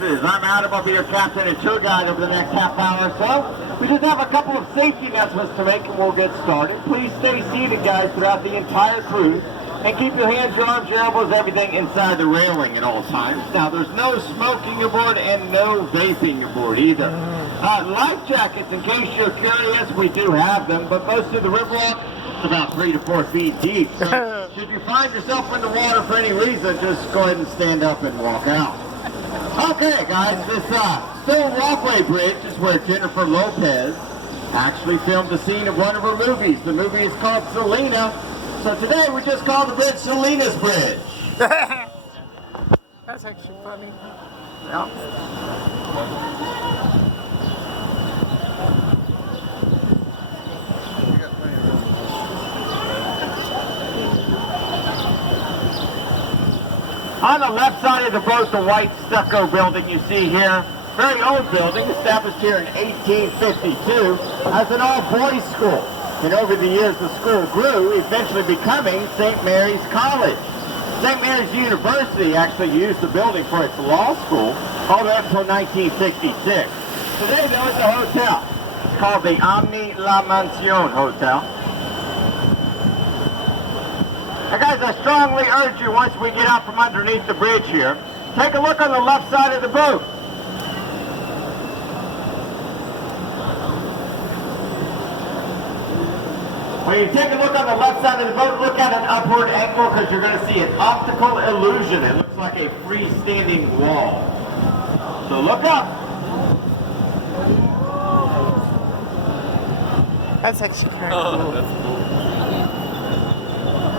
services. I'm Adam. I'll be your captain and tour guide over the next half hour or so. We just have a couple of safety announcements to make and we'll get started. Please stay seated, guys, throughout the entire cruise. And keep your hands, your arms, your elbows, everything inside the railing at all times. Now, there's no smoking aboard and no vaping aboard either. Life jackets, in case you're curious, we do have them, but most of the Riverwalk is about 3 to 4 feet deep. So should you find yourself in the water for any reason, just go ahead and stand up and walk out. Okay, guys, this Stone Walkway Bridge is where Jennifer Lopez actually filmed the scene of one of her movies. The movie is called Selena. So today we just call the bridge Selena's Bridge. That's actually funny. Yep. On the left side of the boat, the white stucco building you see here, very old building, established here in 1852 as an all-boys school. And over the years, the school grew, eventually becoming St. Mary's College. St. Mary's University actually used the building for its law school all the way up until 1966. Today, though, it's a hotel. It's called the Omni La Mansion Hotel. Now, guys, I strongly urge you, once we get out from underneath the bridge here, take a look on the left side of the boat. When you take a look on the left side of the boat, look at an upward angle because you're going to see an optical illusion. It looks like a freestanding wall. So look up. That's actually kind of cool. That's cool.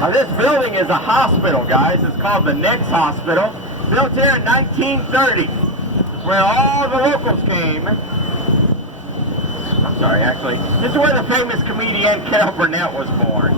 Now this building is a hospital, guys. It's called the Nix Hospital. Built here in 1930. It's where all the locals came. I'm sorry, actually. This is where the famous comedian Carol Burnett was born.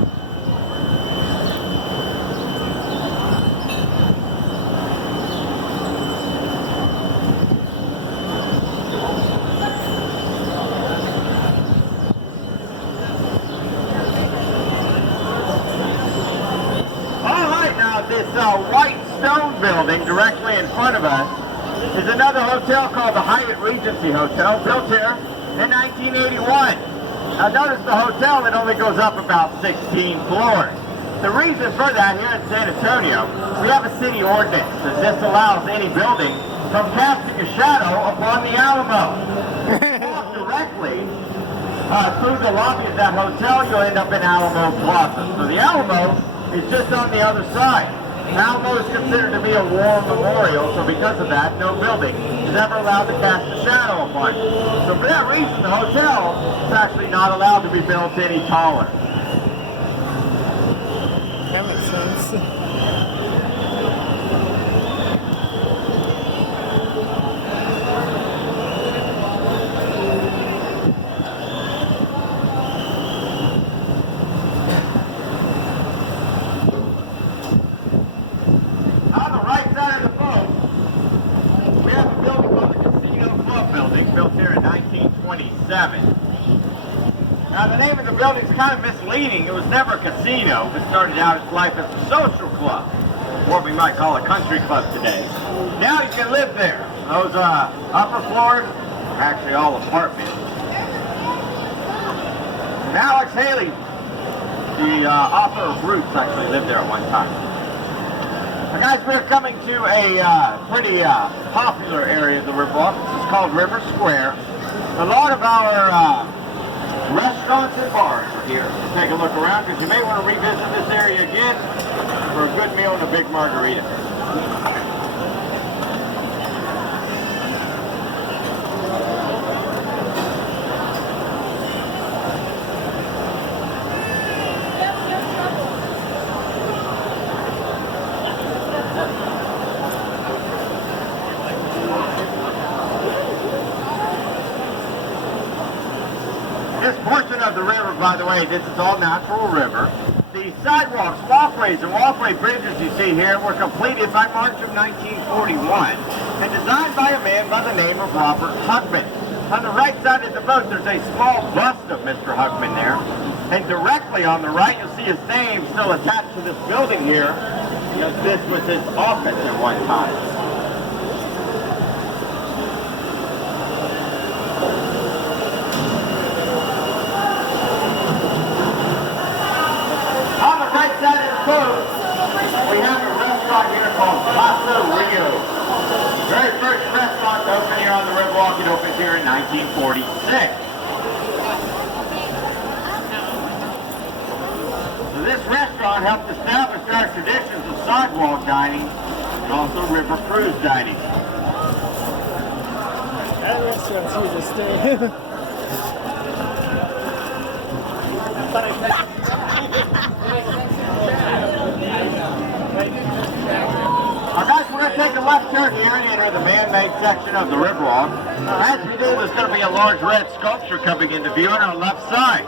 All right, now this white stone building directly in front of us is another hotel called the Hyatt Regency Hotel, built here in 1981. Now notice the hotel, it only goes up about 16 floors. The reason for that here in San Antonio, we have a city ordinance that disallows any building from casting a shadow upon the Alamo. If you walk directly through the lobby of that hotel, you'll end up in Alamo Plaza. So the Alamo is just on the other side. Alamo is considered to be a war memorial, so because of that, no building is ever allowed to cast a shadow upon it. So for that reason, the hotel is actually not allowed to be built any taller. That makes sense. Now the name of the building is kind of misleading. It was never a casino. It started out its life as a social club, what we might call a country club today. Now you can live there. Those upper floors are actually all apartments. And Alex Haley, the author of Roots, actually lived there at one time. Now guys, we're coming to a pretty popular area of the Riverwalk. This is called River Square. A lot of our restaurants and bars are here. Take a look around because you may want to revisit this area again for a good meal and a big margarita. This portion of the river, by the way, this is all natural river. The sidewalks, walkways, and walkway bridges you see here were completed by March of 1941 and designed by a man by the name of Robert Hugman. On the right side of the boat, there's a small bust of Mr. Hugman there. And directly on the right, you'll see his name still attached to this building here, because this was his office at one time. 1946. So this restaurant helped establish our traditions of sidewalk dining and also river cruise dining. That restaurant's here to stay. Guys, we're going to take a left turn here and enter the man-made section of the Riverwalk. As we do, there's going to be a large red sculpture coming into view on our left side.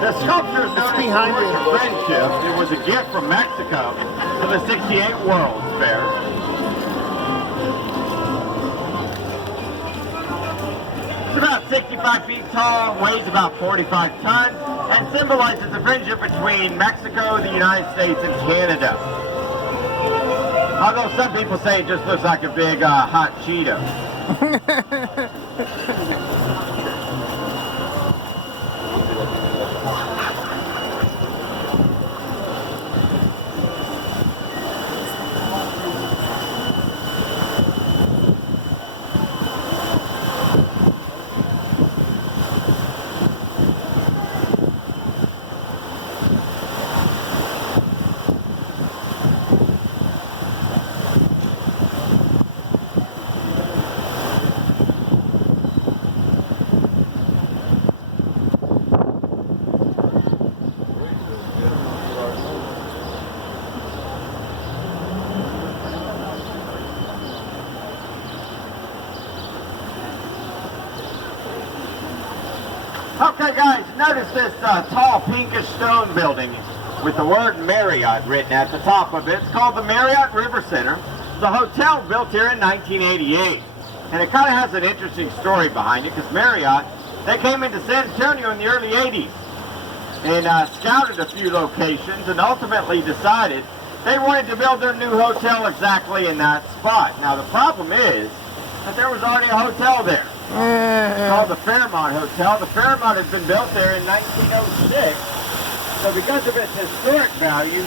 The sculpture is known as the Horse of Friendship. It was a gift from Mexico to the '68 World's Fair. It's about 65 feet tall, weighs about 45 tons, and symbolizes the friendship between Mexico, the United States, and Canada. Although some people say it just looks like a big hot Cheeto. Okay guys, notice this tall pinkish stone building with the word Marriott written at the top of it. It's called the Marriott River Center. It's a hotel built here in 1988. And it kind of has an interesting story behind it because Marriott, they came into San Antonio in the early 80s and scouted a few locations and ultimately decided they wanted to build their new hotel exactly in that spot. Now the problem is that there was already a hotel there. It's called the Fairmont Hotel. The Fairmont has been built there in 1906. So because of its historic value,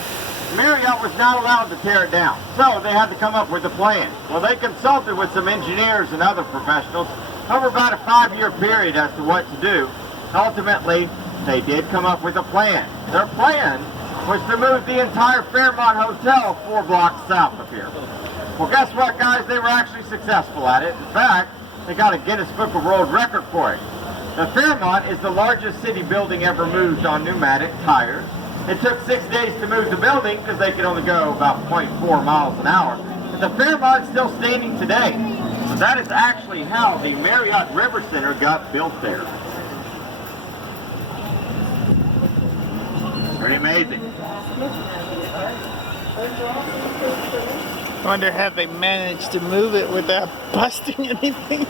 Marriott was not allowed to tear it down. So they had to come up with a plan. Well, they consulted with some engineers and other professionals over about a 5-year period as to what to do. Ultimately, they did come up with a plan. Their plan was to move the entire Fairmont Hotel 4 blocks south of here. Well, guess what, guys? They were actually successful at it. In fact, they got a Guinness Book of World Record for it. The Fairmont is the largest city building ever moved on pneumatic tires. It took 6 days to move the building because they could only go about 0.4 miles an hour. But the Fairmont is still standing today. So that is actually how the Marriott River Center got built there. Pretty amazing. I wonder have they managed to move it without busting anything.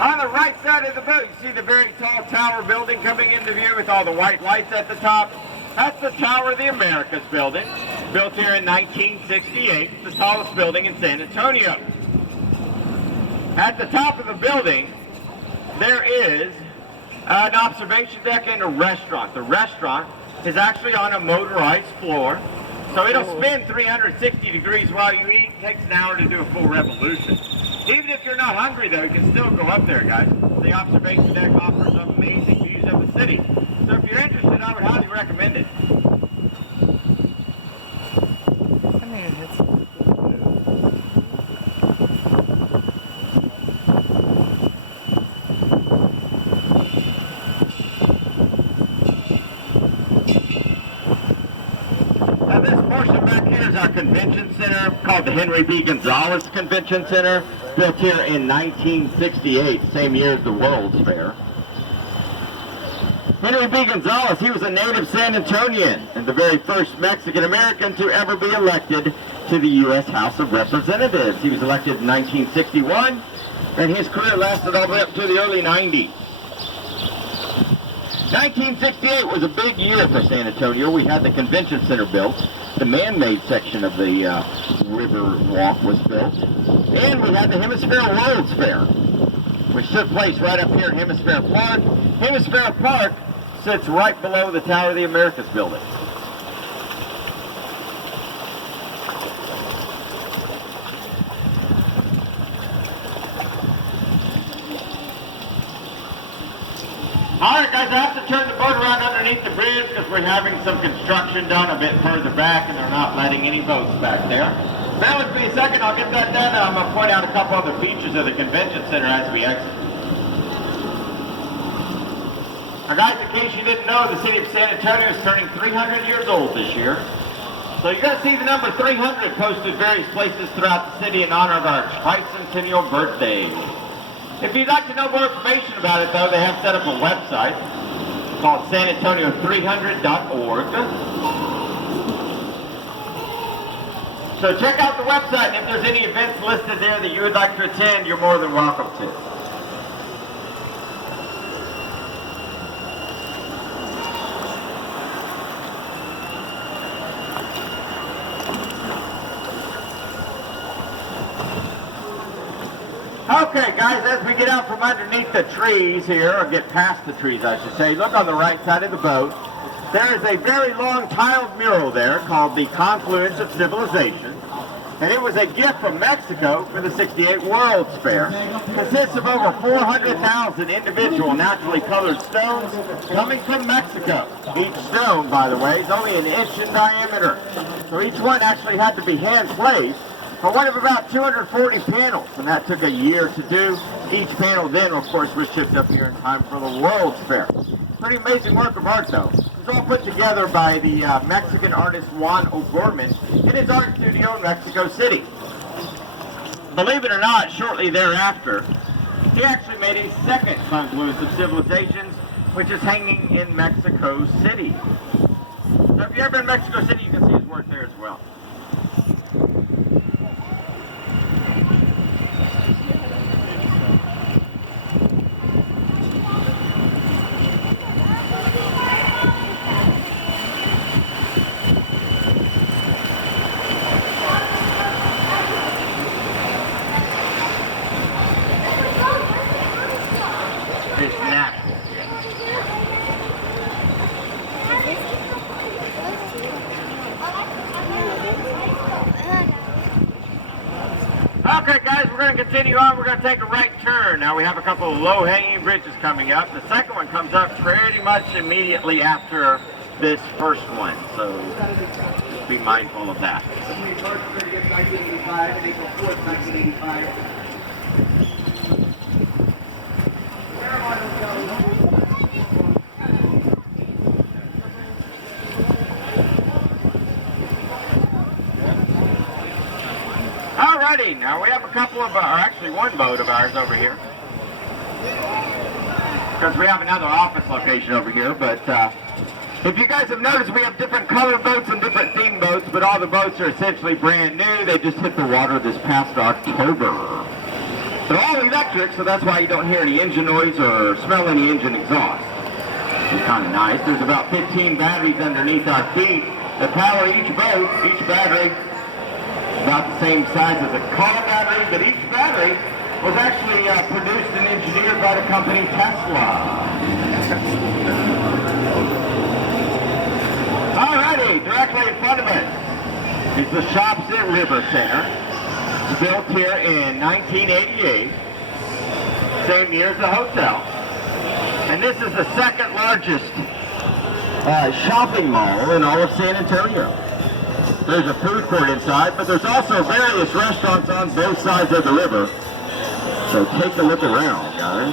On the right side of the boat, you see the very tall tower building coming into view with all the white lights at the top. That's the Tower of the Americas building, built here in 1968, the tallest building in San Antonio. At the top of the building, there is an observation deck and a restaurant. The restaurant is actually on a motorized floor, so it'll spin 360 degrees while you eat. It takes an hour to do a full revolution. Even if you're not hungry, though, you can still go up there, guys. The observation deck offers amazing views of the city. So if you're interested, I would highly recommend it. I mean, it's... Now this portion back here is our convention center called the Henry B. Gonzalez Convention Center, built here in 1968, same year as the World's Fair. Henry B. Gonzalez, he was a native San Antonian and the very first Mexican-American to ever be elected to the U.S. House of Representatives. He was elected in 1961, and his career lasted all the way up to the early 90s. 1968 was a big year for San Antonio. We had the convention center built. The man-made section of the river walk was built. And we had the Hemisphere World's Fair, which took place right up here in Hemisphere Park. Hemisphere Park sits right below the Tower of the Americas building. Alright guys, I have to turn the boat around underneath the bridge because we're having some construction done a bit further back and they're not letting any boats back there. Bear with me a second, I'll get that done and I'm going to point out a couple other features of the convention center as we exit. Now guys, in case you didn't know, the city of San Antonio is turning 300 years old this year. So you're going to see the number 300 posted various places throughout the city in honor of our tricentennial birthday. If you'd like to know more information about it, though, they have set up a website called sanantonio300.org. So check out the website, and if there's any events listed there that you would like to attend, you're more than welcome to. Okay, guys, as we get out from underneath the trees here, or get past the trees, I should say, look on the right side of the boat. There is a very long tiled mural there called the Confluence of Civilization. And it was a gift from Mexico for the 68 World's Fair. It consists of over 400,000 individual naturally colored stones coming from Mexico. Each stone, by the way, is only an inch in diameter. So each one actually had to be hand-placed. For one of about 240 panels, and that took a year to do. Each panel then, of course, was shipped up here in time for the World's Fair. Pretty amazing work of art, though. It was all put together by the Mexican artist Juan O'Gorman in his art studio in Mexico City. Believe it or not, shortly thereafter, he actually made a second Confluence of Civilizations, which is hanging in Mexico City. So if you've ever been in Mexico City, you can see his work there as well. Okay guys, we're going to continue on. We're going to take a right turn. Now we have a couple of low-hanging bridges coming up. The second one comes up pretty much immediately after this first one, so just be mindful of that. 1985 and April 4th, 1985. Alrighty, now we have a couple of, or actually one boat of ours over here. Because we have another office location over here, but if you guys have noticed, we have different color boats and different theme boats, but all the boats are essentially brand new. They just hit the water this past October. They're all electric, so that's why you don't hear any engine noise or smell any engine exhaust. It's kind of nice. There's about 15 batteries underneath our feet that power each boat. Each battery about the same size as a car battery, but each battery was actually produced and engineered by the company Tesla. Alrighty, directly in front of us is the Shopsit River Center. It's built here in 1988, same year as the hotel. And this is the second largest shopping mall in all of San Antonio. There's a food court inside, but there's also various restaurants on both sides of the river. So take a look around, guys.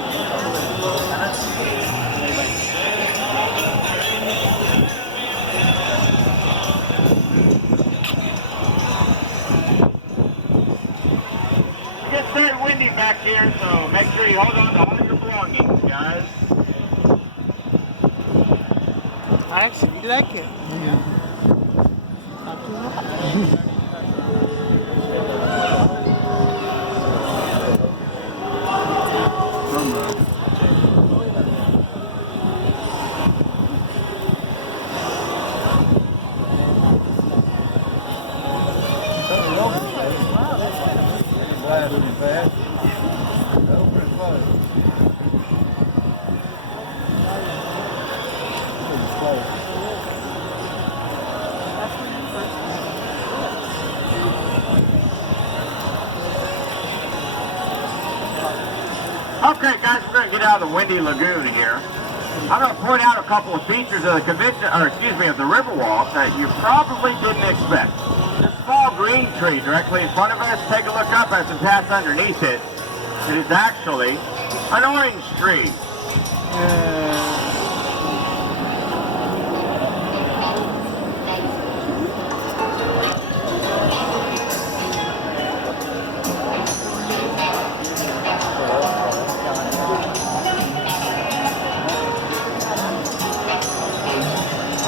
It gets very windy back here, so make sure you hold on to all your belongings, guys. I actually like it. Yeah. Okay guys, we're going to get out of the windy lagoon here. I'm going to point out a couple of features of the convention, or excuse me, of the Riverwalk that you probably didn't expect. This small green tree directly in front of us, take a look up as it passes underneath it. It is actually an orange tree.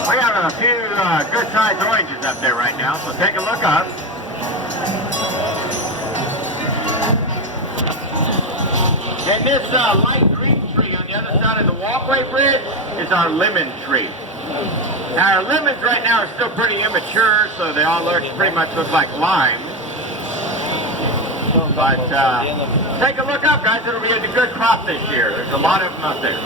We have a few good-sized oranges up there right now, so take a look up. And this light green tree on the other side of the walkway bridge is our lemon tree. Now our lemons right now are still pretty immature, so they all pretty much look like limes. But take a look up, guys. It'll be a good crop this year. There's a lot of them up there.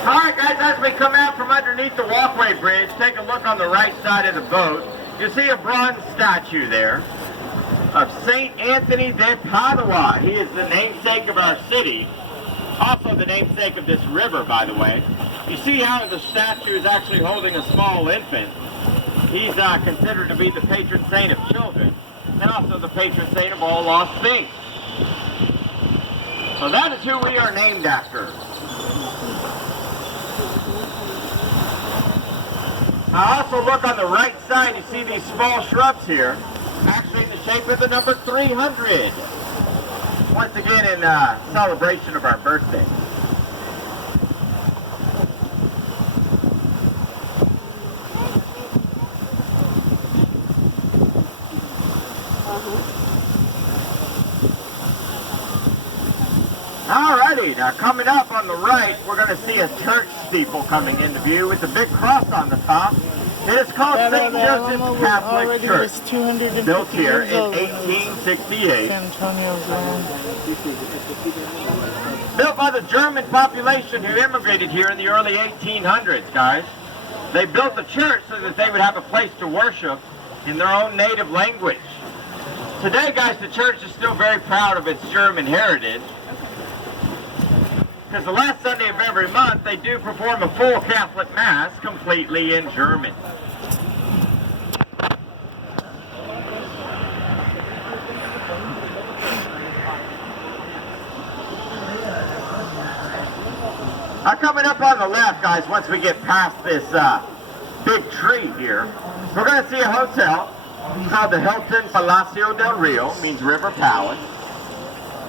Alright guys, as we come out from underneath the walkway bridge, take a look on the right side of the boat. You see a bronze statue there of St. Anthony de Padua. He is the namesake of our city, also the namesake of this river, by the way. You see how the statue is actually holding a small infant. He's considered to be the patron saint of children, and also the patron saint of all lost saints. So that is who we are named after. Now also look on the right side, you see these small shrubs here, actually in the shape of the number 300. Once again in celebration of our birthday. Alrighty, now coming up on the right, we're going to see a church steeple coming into view with a big cross on the top. It is called St. Joseph's Catholic Church, built here in 1868. Built by the German population who immigrated here in the early 1800s, guys. They built the church so that they would have a place to worship in their own native language. Today, guys, the church is still very proud of its German heritage. Because the last Sunday of every month, they do perform a full Catholic Mass completely in German. Now coming up on the left, guys, once we get past this big tree here, we're going to see a hotel called the Hilton Palacio del Rio, means River Palace.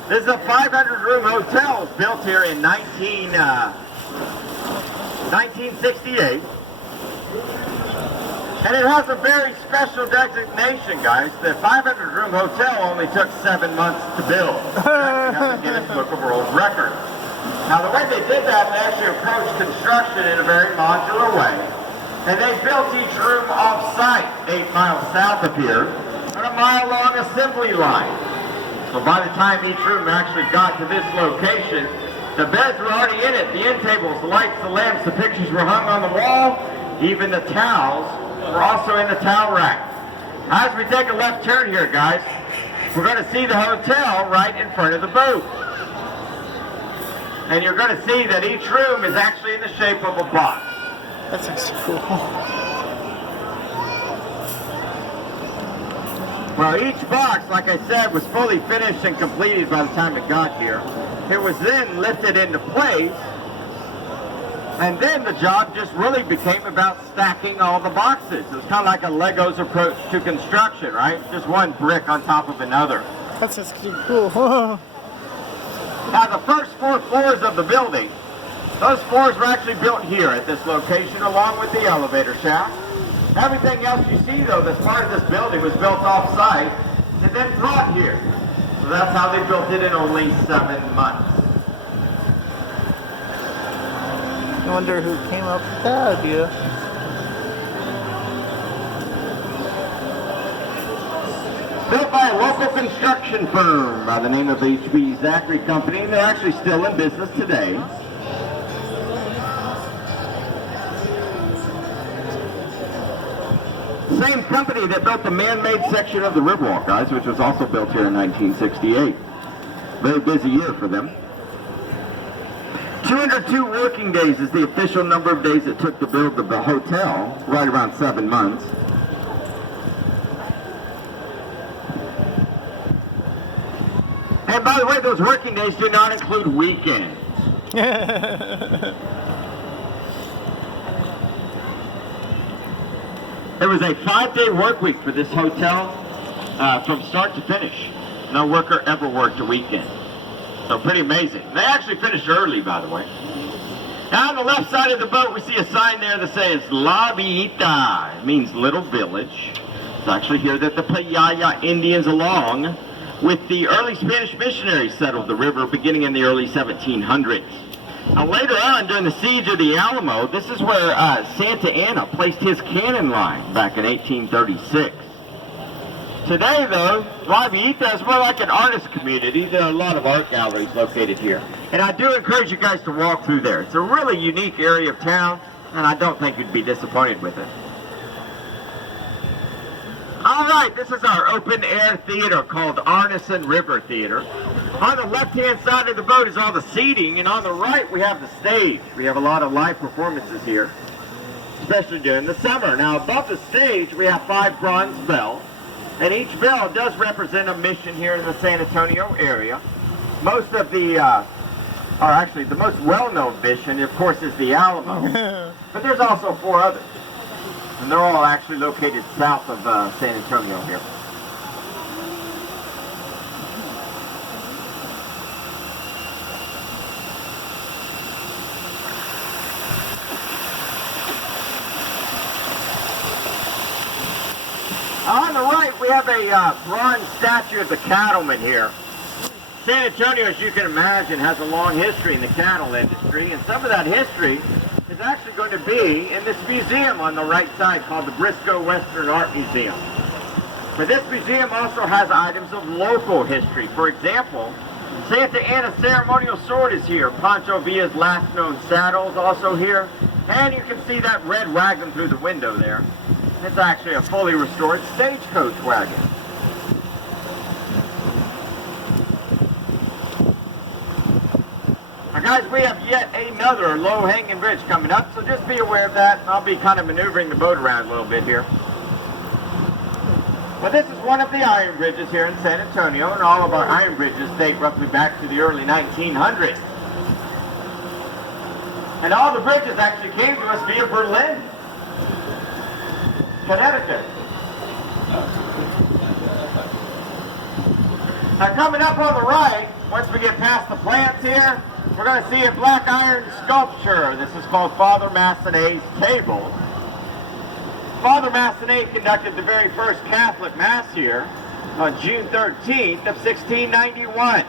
This is a 500-room hotel built here in 1968. And it has a very special designation, guys. The 500-room hotel only took 7 months to build. It has to Guinness Book of World Records. Now, the way they did that, they actually approached construction in a very modular way. And they built each room off-site, 8 miles south of here, on a mile-long assembly line. So by the time each room actually got to this location, the beds were already in it, the end tables, the lights, the lamps, the pictures were hung on the wall, even the towels were also in the towel rack. As we take a left turn here, guys, we're going to see the hotel right in front of the boat. And you're going to see that each room is actually in the shape of a box. That's actually cool. Well, each box, like I said, was fully finished and completed by the time it got here. It was then lifted into place, and then the job just really became about stacking all the boxes. It was kind of like a Lego's approach to construction, right? Just one brick on top of another. That's actually cool. Now, the first 4 floors of the building, those floors were actually built here at this location, along with the elevator shaft. Everything else you see, though, that's part of this building was built off-site and then brought here. So that's how they built it in only 7 months. I wonder who came up with that idea. Built by a local construction firm by the name of H.B. Zachary Company, and they're actually still in business today. Same company that built the man-made section of the Riverwalk, guys, which was also built here in 1968. Very busy year for them. 202 working days is the official number of days it took to build the hotel, right around 7 months. And by the way, those working days do not include weekends. It was a 5-day work week for this hotel from start to finish. No worker ever worked a weekend. So pretty amazing. They actually finished early, by the way. Now on the left side of the boat, we see a sign there that says La Villita. It means little village. It's actually here that the Payaya Indians, along with the early Spanish missionaries, settled the river beginning in the early 1700s. Now later on, during the siege of the Alamo, this is where Santa Anna placed his cannon line back in 1836. Today, though, La Villita is more like an artist community. There are a lot of art galleries located here. And I do encourage you guys to walk through there. It's a really unique area of town, and I don't think you'd be disappointed with it. All right, this is our open-air theater called Arneson River Theater. On the left-hand side of the boat is all the seating, and on the right we have the stage. We have a lot of live performances here, especially during the summer. Now, above the stage, we have 5 bronze bells, and each bell does represent a mission here in the San Antonio area. Most of the, or actually the most well-known mission, of course, is the Alamo, but there's also 4 others. And they're all actually located south of San Antonio here. On the right, we have a bronze statue of the cattleman here. San Antonio, as you can imagine, has a long history in the cattle industry, and some of that history is actually going to be in this museum on the right side called the Briscoe Western Art Museum. But this museum also has items of local history. For example, Santa Anna's ceremonial sword is here. Pancho Villa's last known saddle is also here. And you can see that red wagon through the window there. It's actually a fully restored stagecoach wagon. Now guys, we have yet another low-hanging bridge coming up, so just be aware of that. I'll be kind of maneuvering the boat around a little bit here. But this is one of the iron bridges here in San Antonio, and all of our iron bridges date roughly back to the early 1900s. And all the bridges actually came to us via Berlin, Connecticut. Now coming up on the right, once we get past the plants here, we're going to see a black iron sculpture. This is called Father Massenet's Table. Father Massenet conducted the very first Catholic Mass here on June 13th of 1691.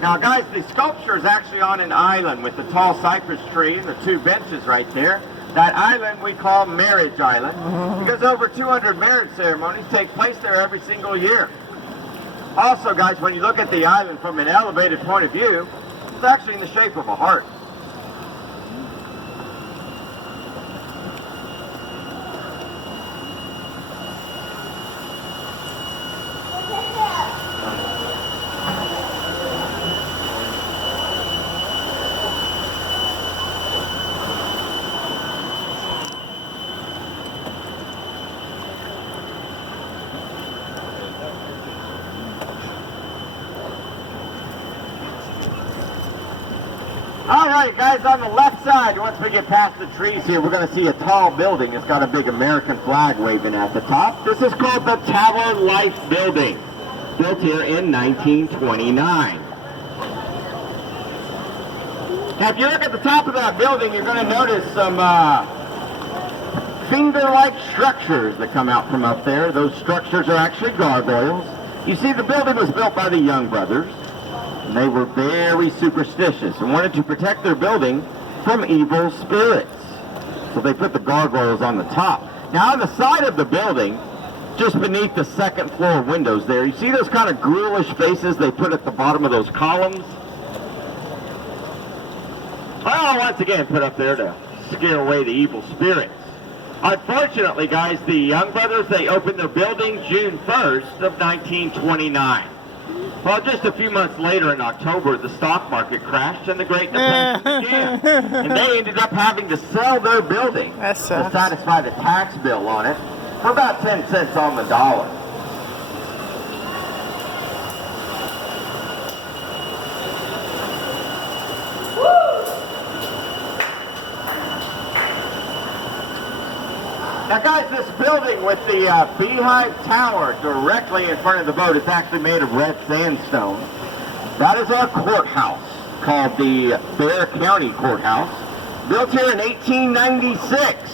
Now guys, the sculpture is actually on an island with the tall cypress tree and the 2 benches right there. That island we call Marriage Island because over 200 marriage ceremonies take place there every single year. Also guys, when you look at the island from an elevated point of view, it's actually in the shape of a heart. Alright guys, on the left side, once we get past the trees here, we're going to see a tall building. It's got a big American flag waving at the top. This is called the Tower Life Building, built here in 1929. Now if you look at the top of that building, you're going to notice some finger-like structures that come out from up there. Those structures are actually gargoyles. You see, the building was built by the Young brothers. And they were very superstitious and wanted to protect their building from evil spirits. So they put the gargoyles on the top. Now on the side of the building, just beneath the second floor windows there. You see those kind of ghoulish faces they put at the bottom of those columns? Well, once again, put up there to scare away the evil spirits. Unfortunately, guys, the Young Brothers, they opened their building June 1st of 1929. Well, just a few months later in October, the stock market crashed and the Great Depression began. And they ended up having to sell their building to satisfy the tax bill on it for about 10 cents on the dollar. Now guys, this building with the Beehive Tower directly in front of the boat is actually made of red sandstone. That is our courthouse, called the Bexar County Courthouse, built here in 1896.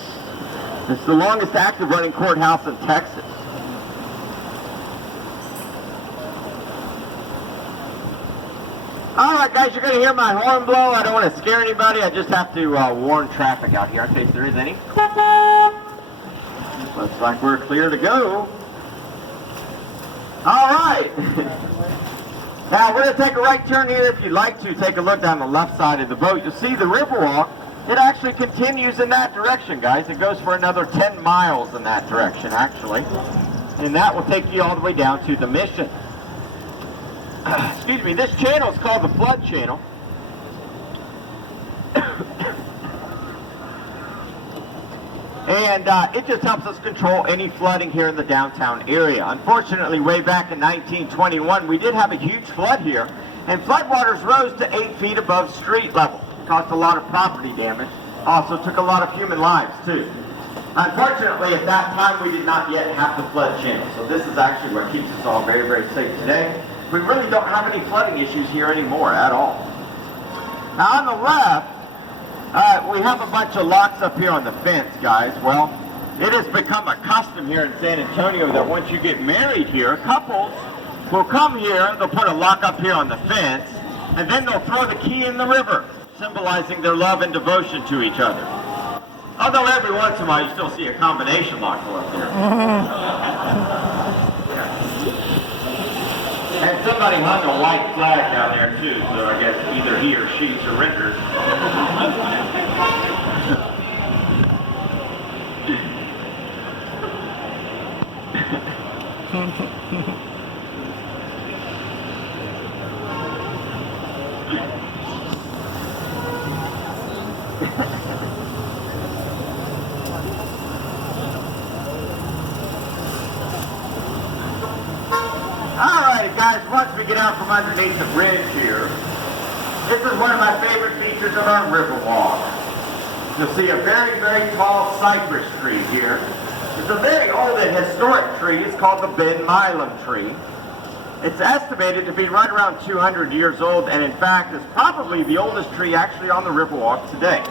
It's the longest active running courthouse in Texas. Alright guys, you're going to hear my horn blow. I don't want to scare anybody. I just have to warn traffic out here in case there is any. Looks like we're clear to go. Alright. Now we're going to take a right turn here. If you'd like to take a look down the left side of the boat, you'll see the Riverwalk. It actually continues in that direction, guys. It goes for another 10 miles in that direction, actually. And that will take you all the way down to the Mission. Excuse me, this channel is called the Flood Channel. And it just helps us control any flooding here in the downtown area. Unfortunately, way back in 1921, we did have a huge flood here, and floodwaters rose to 8 feet above street level. It caused a lot of property damage. Also took a lot of human lives, too. Unfortunately, at that time, we did not yet have the flood channel, so this is actually what keeps us all very, very safe today. We really don't have any flooding issues here anymore at all. Now, on the left, we have a bunch of locks up here on the fence, guys. Well, it has become a custom here in San Antonio that once you get married here, couples will come here, they'll put a lock up here on the fence, and then they'll throw the key in the river, symbolizing their love and devotion to each other. Although every once in a while you still see a combination lock go up there. And somebody hung a white flag down there too, so I guess either he or she surrendered. Alrighty guys, once we get out from underneath the bridge here, this is one of my favorite features of our Riverwalk. You'll see a very, very tall cypress tree here. It's a very old and historic tree. It's called the Ben Milam tree. It's estimated to be right around 200 years old, and in fact, it's probably the oldest tree actually on the Riverwalk today.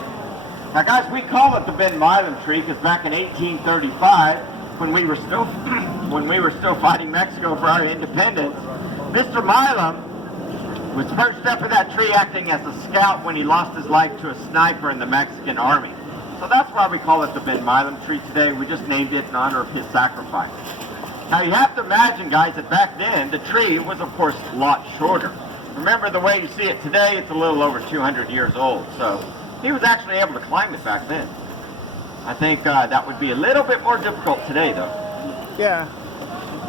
Now guys, we call it the Ben Milam tree because back in 1835, when we were still fighting Mexico for our independence, Mr. Milam was perched up in that tree acting as a scout when he lost his life to a sniper in the Mexican army. So that's why we call it the Ben Milam tree today. We just named it in honor of his sacrifice. Now you have to imagine, guys, that back then the tree was of course a lot shorter. Remember, the way you see it today, it's a little over 200 years old. So he was actually able to climb it back then. I think that would be a little bit more difficult today, though. Yeah.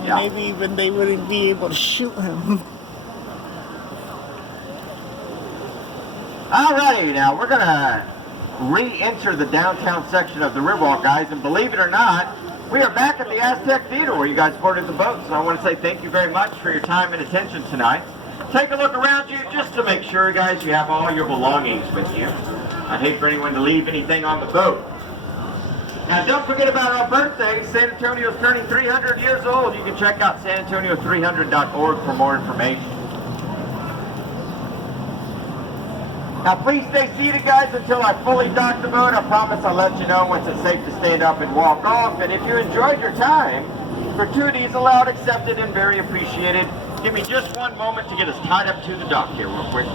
Maybe even they wouldn't be able to shoot him. Alrighty, now we're going to re-enter the downtown section of the Riverwalk, guys, and believe it or not, we are back at the Aztec Theater where you guys boarded the boat, so I want to say thank you very much for your time and attention tonight. Take a look around you just to make sure, guys, you have all your belongings with you. I'd hate for anyone to leave anything on the boat. Now, don't forget about our birthday. San Antonio's turning 300 years old. You can check out sanantonio300.org for more information. Now, please stay seated, guys, until I fully dock the boat. I promise I'll let you know once it's safe to stand up and walk off. And if you enjoyed your time, gratuities allowed, accepted, and very appreciated. Give me just one moment to get us tied up to the dock here real quick.